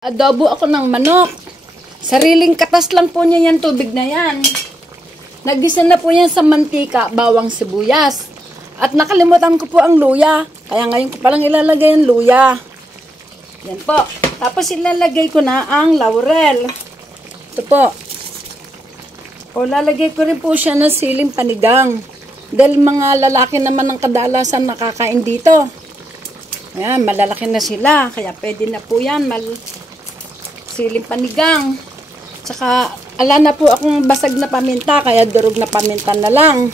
Adobo ako ng manok. Sariling katas lang po niya yan, tubig na yan. Nagisa na po yan sa mantika, bawang sibuyas. At nakalimutan ko po ang luya. Kaya ngayon ko palang ilalagay ang luya. Yan po. Tapos ilalagay ko na ang laurel. Ito po. O lalagay ko rin po siya ng siling panigang. Dahil mga lalaki naman ang kadalasan nakakain dito. Ayan, malalaki na sila. Kaya pwede na po yan. Siling panigang. Tsaka, ala na po akong basag na paminta. Kaya durog na paminta na lang.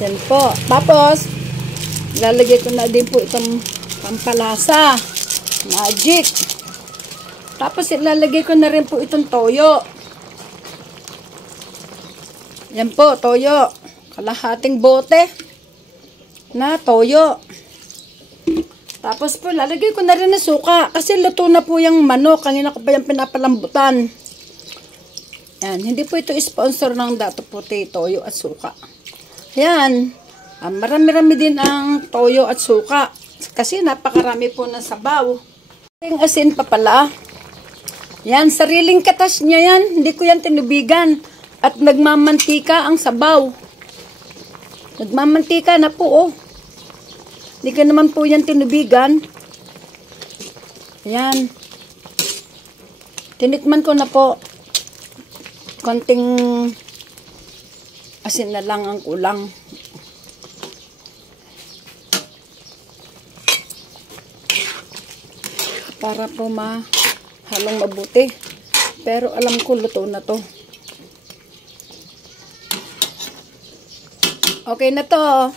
Yan po. Tapos, lalagay ko na din po itong pampalasa. Magic. Tapos, ilalagay ko na rin po itong toyo. Yan po, toyo. Kalahating bote na toyo. Tapos po, lalagay ko na rin ng suka. Kasi luto na po yung manok. Kanina ko pa yung pinapalambutan. Yan. Hindi po ito sponsor ng Dato Puti, toyo at suka. Yan. Marami-rami din ang toyo at suka. Kasi napakarami po ng sabaw. Yung asin pa pala. Yan. Sariling katas niya yan. Hindi ko yan tinubigan. At nagmamantika ang sabaw. Nagmamantika na po, oh. Hindi ka naman po yan tinubigan. Ayan. Tinikman ko na po. Konting asin na lang ang kulang. Para po mahalong mabuti. Pero alam ko luto na to. Okay na to.